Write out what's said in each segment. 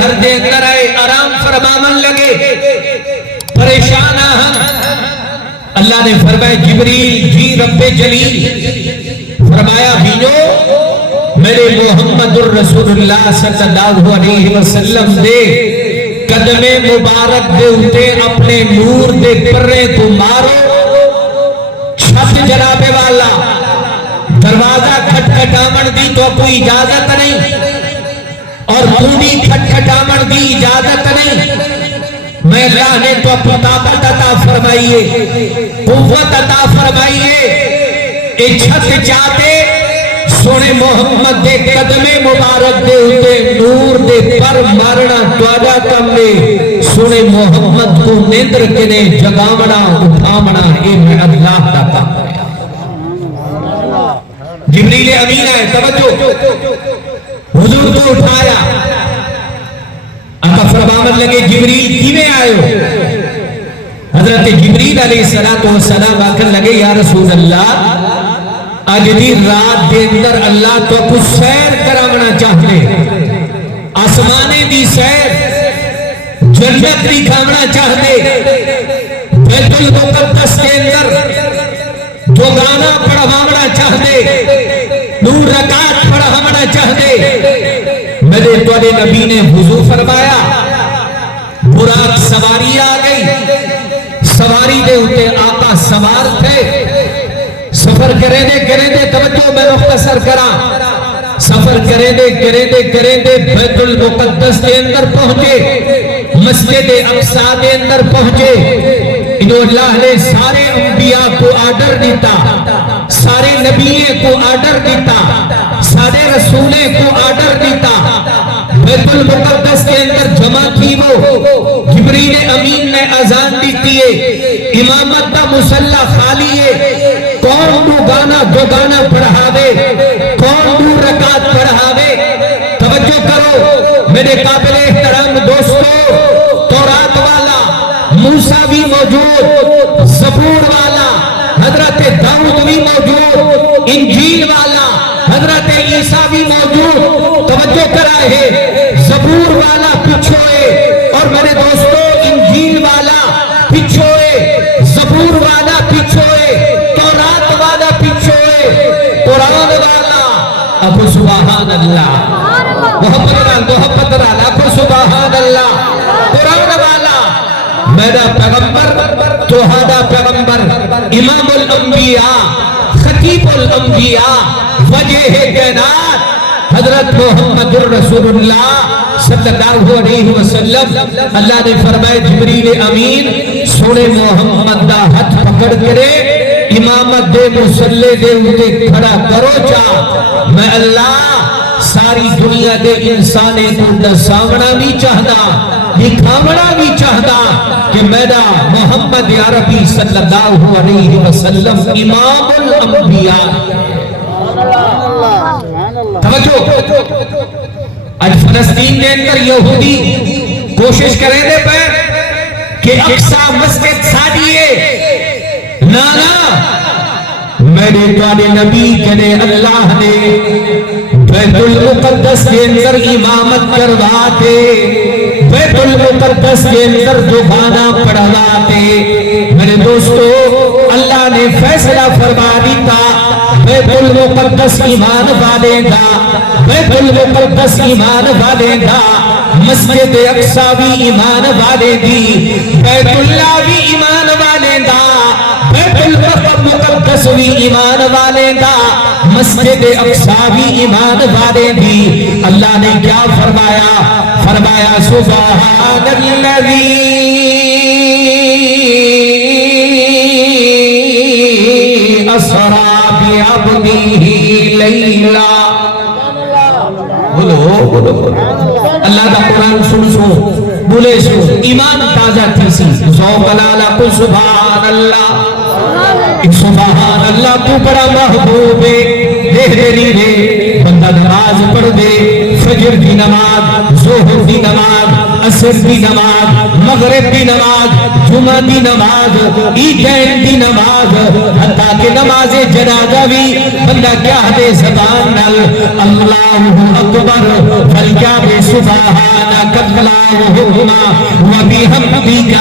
گھر دے اندر آئے آرام فرمامن لگے پریشان آہن اللہ نے فرمایا جبریل جی رب جلیل فرمایا بینو میرے محمد الرسول اللہ صلی اللہ علیہ وسلم دے قدم مبارک دے اٹھے اپنے نور دے پرے تو مارو چھت جناب والا دروازہ کھٹکھٹامن دی تو کوئی اجازت نہیں اور پوری کھٹکھٹامن دی اجازت نہیں میں اللہ نے تو اپنی طاقت عطا فرمائیے قوت عطا فرمائیے اے چھت چاہتے سونے محمد دے قدم مبارک دے اتے نور دے پر مارنا توجہ کم لے سونے محمد کو نیندر کنے جگامنا اٹھامنا اے میں اللہ کا کام جبریل امین ہے توجہ حضور کو اٹھایا آقا فرمانے لگے جبریل کیویں آئے ہو حضرت جبریل علیہ السلام آکر لگے یا رسول اللہ آج دی رات دے اندر اللہ تو کچھ سیر کرامنا چاہتے آسمانے دی سیر جنت دی کھامنا چاہتے بیت المقدس کے اندر جو گانا پڑھامنا چاہتے نور رکعت پڑھامنا چاہتے میرے توڑے نبی نے حضور فرمایا براق سواری آ گئی سواری دے ہوتے آقا سوار تھے سفر کریں دے توجہ میں مختصر کرا سفر کریں دے بیت المقدس کے اندر پہنچے مسجد اقصی کے اندر پہنچے انہوں اللہ نے سارے انبیاء کو آرڈر دیتا سارے نبیوں کو آرڈر دیتا سارے رسولیں کو آرڈر دیتا بیت المقدس کے اندر جمع کی وہ جبریل امین نے اذان دیتی ہے امامت دا مسلح خالی ہے کون دو گانا دو گانا پڑھاوے کون دو رکعت پڑھاوے توجہ کرو میرے قابل احترام دوستو تورات والا موسیٰ بھی موجود زبور والا حضرت داؤد بھی موجود انجیل والا حضرت عیسیٰ بھی موجود توجہ کرائے زبور والا پچھوئے اور میرے دوستو انجیل والا پچھوئے زبور والا پچھوئے تورات والا پچھوئے قرآن والا ابو سبحان اللہ محبت رال ابو سبحان اللہ قرآن والا میرا پیغمبر توحادہ پیغمبر امام الانبیاء خطیب الانبیاء وجہ کائنات حضرت محمد الرسول اللہ صلی اللہ علیہ وسلم اللہ نے فرمائے جبریل امین سونے محمد دا ہاتھ پکڑ کرے امامت دے مسلح دے اٹھے کھڑا کرو چاہ میں اللہ ساری دنیا دے انسانے کو دساونا بھی چاہتا دکھاونا بھی چاہتا کہ میرا محمد یا ربی صلی اللہ علیہ وسلم امام الانبیاء توجہ آج فلسطین کے اندر یہودی کوشش کریں دے پر کہ اقصی مسجد سادی ہے نانا میرے توالے نبی کہنے اللہ نے بیت المقدس کے اندر امامت کرواتے بیت المقدس کے اندر جو گانا پڑھواتے میرے دوستو اللہ نے فیصلہ فرما دیتا بیت المقدس ایمان والے دا بیت المقدس ایمان والے دا مسجد اقصی بھی ایمان والے دی بیت اللہ بھی ایمان والے دا بیت المقدس بھی ایمان والے دا مسجد اقصی بھی ایمان والے دی اللہ نے کیا فرمایا فرمایا سبحان الذی اسرا بعبده لیلا بولو اللہ دا قرآن سن سو بولے سو ایمان تازہ تھی سی ذوق لالا کو سبحان اللہ سبحان اللہ تو بڑا محبوب ہے دے بندہ نماز پڑھ دے فجر کی نماز ظہر کی نماز عصر کی نماز مغرب کی نماز جمعہ کی نماز عیدین کی نماز حتیٰ کہ نماز جنازہ بھی بندہ کیا دے زبان نل اللہ اکبر فل کیا بے سبحانک اللہم و بحمدک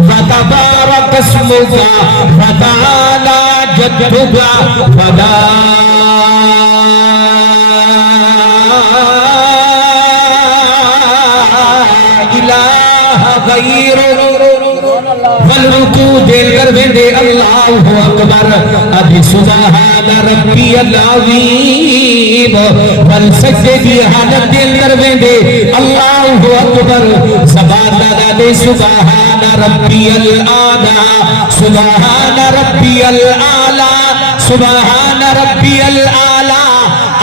و تبارک اسمک و تعالی جدک و لا الہ غیرک والرکوع دل کر ویندے اللہ اکبر ادھی سبحان ربی العظیم والسجدے دی حالت دل کر ویندے اللہ اکبر زبان دادا دے سبحان ربی العالی سبحان ربی العالی سبحان ربی العالی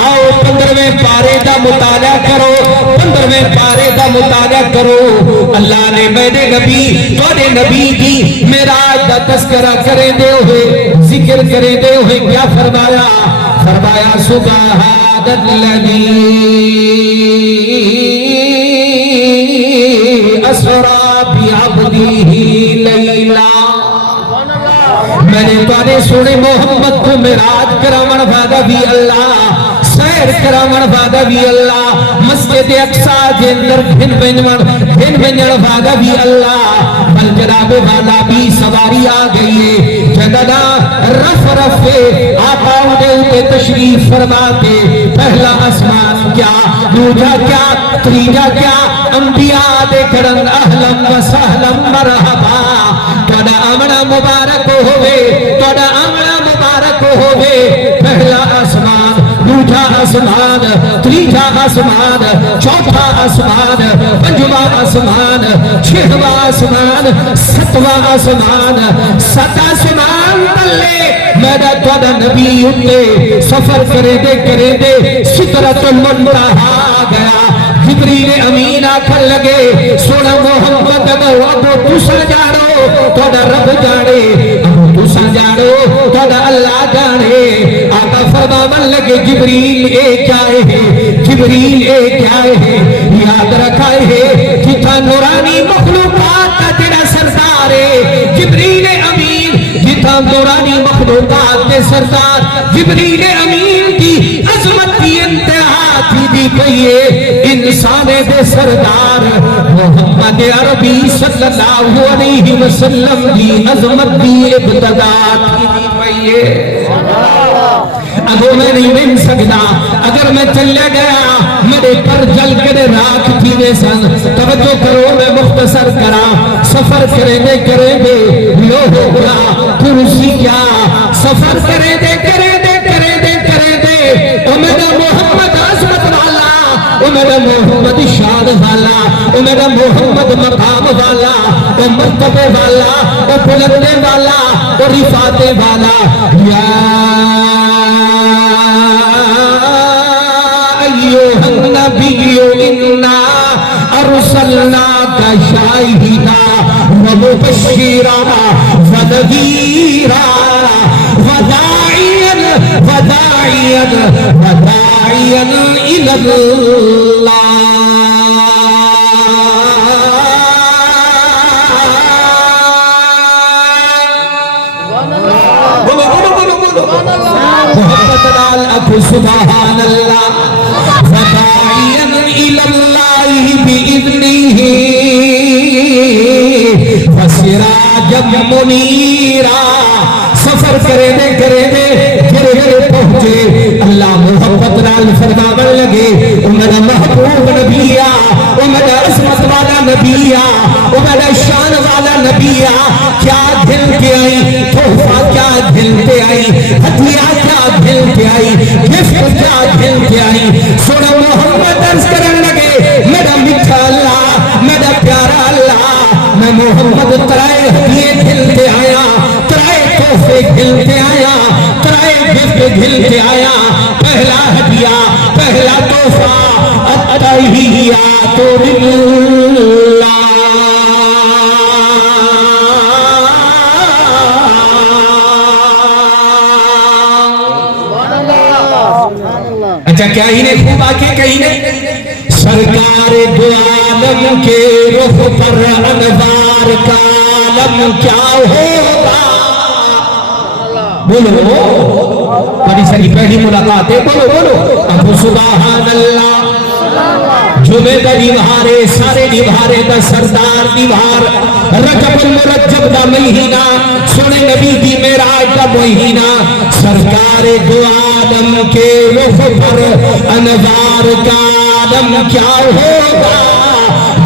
آؤ 15ویں پارے دا مطالعہ کرو 15ویں پارے دا مطالعہ کرو اللہ نے میرے نبی توڑے نبی کی معراج دا تذکرہ کرے دے ہوئے ذکر کرے دے ہوئے کیا فرمایا فرمایا سبحان الذی اسرا بعبدہ لیلا میں نے توڑے سنے محمد کو معراج کرامن بھاگا بھی اللہ سیر کرامن بھاگا بھی اللہ مسجد اقصی دے اندر بھن بھنجڑ بھاگا بھی اللہ بل جناب والا بھی سواری آ گئی ہے جگہ رف رفے آقا انہیں تشریف فرماتے پہلا آسمان کیا دوجہ کیا تریجہ کیا انبیاء دے کرن اہلم و سہلم مرحبا توڑا آمنا مبارک ہوئے توڑا آمنا مبارک ہوئے پہلا آسمان دوجہ آسمان تریجہ آسمان چوتھا آسمان پنجواں آسمان چھٹواں آسمان ستواں آسمان ست آسمان تلے میرا توڑا نبی اتے سفر کرے دے سدرۃ المنتہا گیا جبریل امین آکھن لگے سونا محمد ابو تسا جاڑو توڑا رب جاڑے ابو تسا جاڑو توڑا اللہ جاڑے آقا فرماون لگے جبریل اے کیا ہے جبریل اے کیا ہے یاد رکھائے ہے جتھا نورانی مخلوقات کا تیرا سردار ہے جبریل امین جتھا نورانی مخلوقات کے سردار جبریل امین کی عظمت کی انتہا تھی دی کہیے انسان دے سردار محمد عربی صلی اللہ علیہ وسلم دی عظمت دی ابتدا تھی دی کہیے اگر میں نہیں بن سکتا اگر میں چلے گیا میرے پر جل کر راکھ تھی دے سن توجہ کرو میں مختصر کرا سفر کرے دے لو ہو گیا کرسی کیا سفر کرے دے او میرا محمد عظمت والا او میرا محمد شان والا او میرا محمد مقام والا او مرتبے والا او بلندے والا او رفاتے والا یا ایوہ النبی انا ارسلناک شاہدا ومبشرا ونذیرا وداعیا الى اللہ محبت لال اکو سبحان اللہ وداعیا الى اللہ بإذنہ وسراجا منیرا سفر کرے دے گرے پہنچے اللہ محبت نال فرماون لگے او میرا محبوب نبیہ او میرا عظمت والا نبیہ او میرا شان والا نبیہ کیا دل کے آئی تحفہ کیا دل کے آئی ہدیہ کیا دل کے آئی گفٹ کیا دل کے آئی سونا محمد عرض کرن لگے میرا میٹھا اللہ میرا پیارا اللہ میں محمد ترائے ہدیے دل کے آیا ترائے تحفے دل کے آیا ترائے گفٹ دل کے آیا پہلا ہدیہ پہلا تحفہ التحیات للہ اچھا کیا ہی نے خوب آکے کہیں نے سرکار دو عالم کے رخ پر انوار کا عالم کیا ہوگا بولو بڑی ساری پہلی ملاقات ہے بولو ابو سبحان اللہ جو جمعے دا نبھارے سارے نبھارے دا سردار نبھار رجب المرجب دا مہینہ سنے نبی دی معراج دا مہینہ سرکار دو عالم کے رخ پر انوار کا عالم کیا ہوگا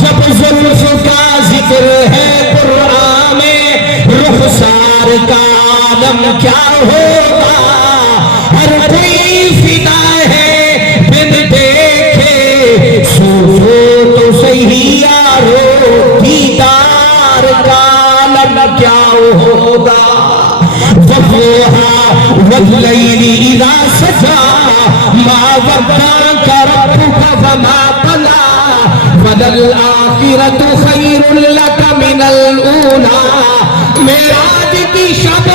جب زلف کا ذکر ہے قرآن میں رخسار کا عالم کیا ہوگا ہر کوئی فدا ہے بن دیکھے سوچو تو صحیح یارو دیدار کا عالم کیا ہوگا وضحاها والليل إذا سجى ما ودعك ربك وما قلى وللآخرة خير لك من الأولى معراج کی شب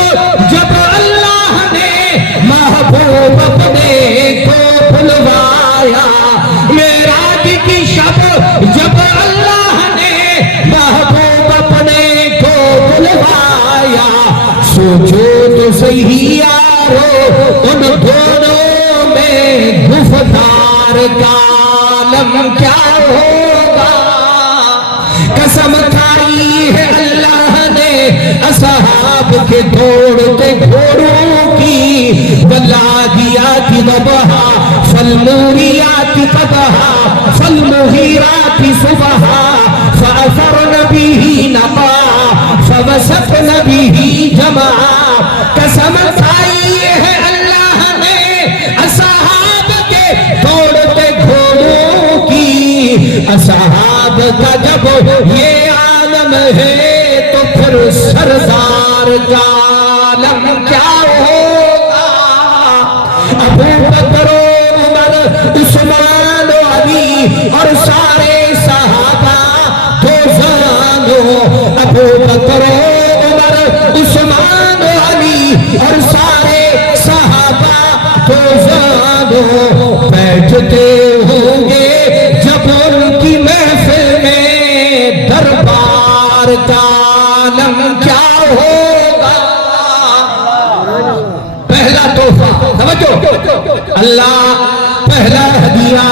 جب اللہ نے محبوب اپنے کو بلوایا معراج کی شب جب اللہ نے محبوب اپنے کو بلوایا سوچو تو صحیح یارو ان دونوں میں گفتار کا عالم کیا ہوگا قسم کھائی ہے اللہ نے اصحاب کے دوڑتے گھوڑوں کی والعادیات ضبحا فالموریات قدحا فالمغیرات صبحا فأثرن به نقعا فوسطن به جمعا قسم کھائی ہے اللہ نے اصحاب کے دوڑتے گھوڑوں کی اصحاب کا جب یہ عالم ہے تو پھر سردار کا عالم کیا ہوگا ابو بکر و عمر عثمان و علی اور سارے صحابہ تو زانو ابو بکر و عمر عثمان و علی اور سارے صحابہ تو زانو بیٹھتے ہوں گے جب ان کی محفل میں دربار کا عالم کیا ہوگا پہلا تحفہ سمجھو اللہ پہلا ہدیہ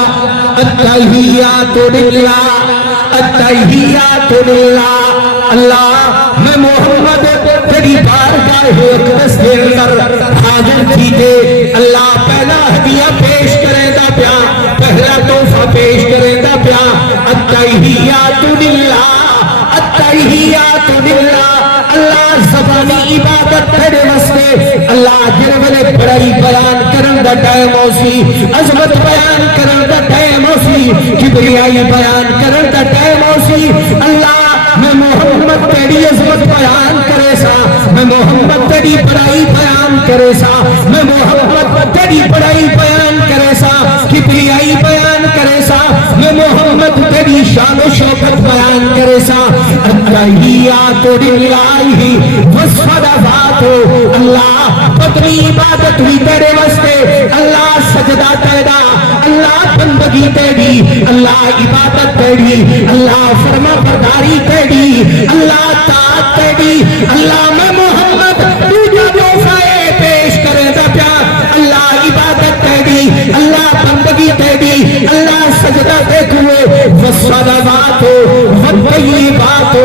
التحیات للہ التحیات للہ اللہ میں محمد تیری بارگاہ اقدس کے اندر حاضر کیجے اللہ پہلا ہدیہ پیش کرے دا پیا پہلا تحفہ پیش کرے دا پیا التحیات للہ التحیات للہ اللہ زبانی عبادت تیرے واسطے اللہ جن والے بڑائی بیان کرن دا ٹائم ہوسی عظمت بیان کرن دا ٹائم ہوسی کبریائی بیان کرن دا ٹائم ہوسی اللہ میں محمد تیری عظمت بیان کرے سا میں محمد تیری بڑائی بیان کرے سا میں محمد تیری بڑائی بیان کرے سا کبریائی بیان کرے سا میں محمد تیری شان و شوکت بیان کرے سا التحیات للہ والصلوات اللہ پتنی عبادت ہوئی تیرے واسطے اللہ سجدہ تیرا اللہ بندگی تیری اللہ عبادت تیری اللہ فرما برداری تیری اللہ طاعت تیری اللہ میں محمد تجھے تحفہ پیش کرے دا پیا اللہ عبادت تیری اللہ بندگی تیری اللہ سجدہ دیکھوے والصلوات والطیبات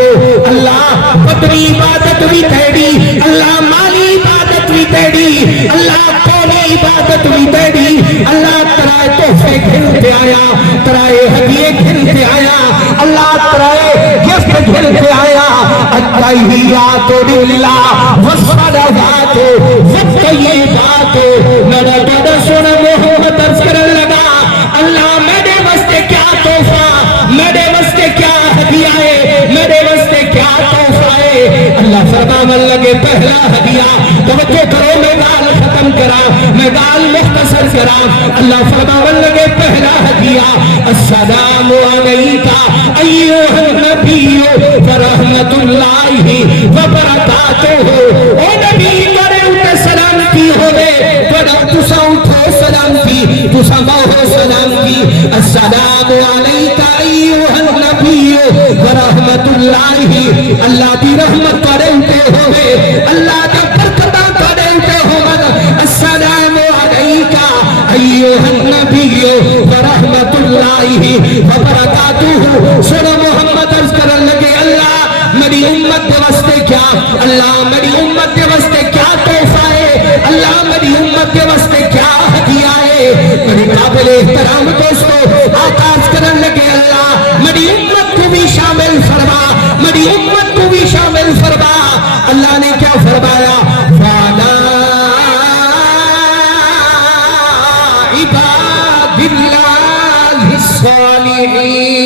اللہ بدری عبادت بھی تیری اللہ مالی عبادت بھی تیری اللہ قولی عبادت بھی تیری اللہ ترائے تحفے گھنتے آیا ترائے ہدیے گھنتے آیا اللہ ترائے گفت گھنتے آیا التحیات للہ والصلوات والطیبات میرا بڑا سن محمد عرض کرنے لگا اللہ میرے واسطے کیا تحفہ میرے واسطے کیا ہدیہ ہے میرے واسطے کیا تحفہ ہے اللہ فرمانے لگے پہلا ہدیہ توجہ کرو میں گال ختم کرا میں گال مختصر کرا اللہ فرمانے لگے پہلا ہدیہ السلام علیکہ ایھا النبی ورحمت اللہ وبرکاتہ او نبی کرے اٹھے سلام کی ہوئے بڑا تسا اٹھو سلام کی تسا باہو سلام کی السلام علیکہ ایھا النبی ورحمت اللہ اللہ دی رحمت کرے اٹھے ہوئے اللہ دی برکتہ کرے اٹھے ہوئے السلام علیکہ ایھا النبی ورحمت اللہ علیہ وبرکاتہ. سنو محمد عرض کرن لگے اللہ میری امت دے واسطے کیا، اللہ میری امت دے واسطے کیا تحفہ ہے، اللہ میری امت دے واسطے کیا ہدیہ ہے. میرے قابل احترام دوستو آغاز کرن لگے اللہ میری امت کو بھی شامل فرما، میری امت کو بھی شامل فرما. اللہ نے کیا فرمایا؟ وَعَلَىٰ عِبَادِ اللَّهِ الصَّالِحِينَ.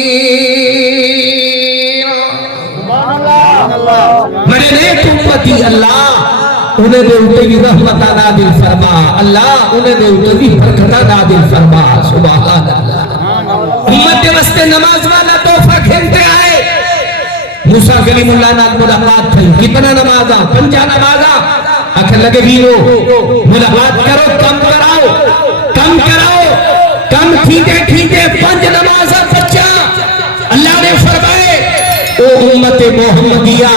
میرے نیک امتی اللہ انہیں دے اوتے بھی رحمتہ نادل فرما، اللہ انہیں دے اوتے بھی برکتہ نادل فرما. سبحان اللہ. امت دے واسطے نماز والا تحفہ کھیلتے آئے. موسیٰ کلیم اللہ نال ملاقات تھی، کتنا نمازہ؟ 5 نمازہ. آخر لگے گیرو ملاقات کرو، کم کراؤ، کم کراؤ، کم کھینچے 5 نمازہ بچہ. اللہ نے فرمائے او امت محمدیہ،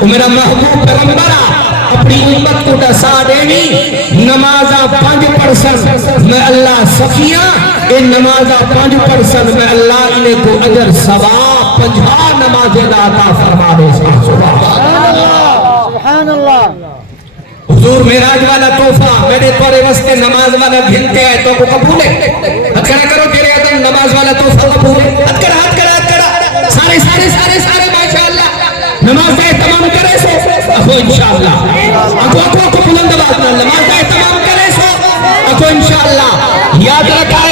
او میرا محبوب پیغمبرہ اپنی امت کو دسا دینی نمازہ 5% میں اللہ سکیاں، اے نمازہ 5% میں اللہ انہیں کو اگر ثواب 50 نمازیں عطا فرما دے. سبحان اللہ. حضور معراج والا تحفہ میرے تورے واسطے نماز والا گھنتے آئے تو کو قبول ہے. ہاتھ کھڑا کرو تیرے ادھر نماز والا تحفہ قبول ہے. ہاتھ کھڑا ہاتھ کھڑا ہاتھ کھڑا. سارے سارے سارے سارے ماشاءاللہ نماز کا اہتمام کرے سو اکو انشاءاللہ. اکو بلند آواز میں نماز کا اہتمام کرے سو اکو انشاءاللہ. یاد رکھا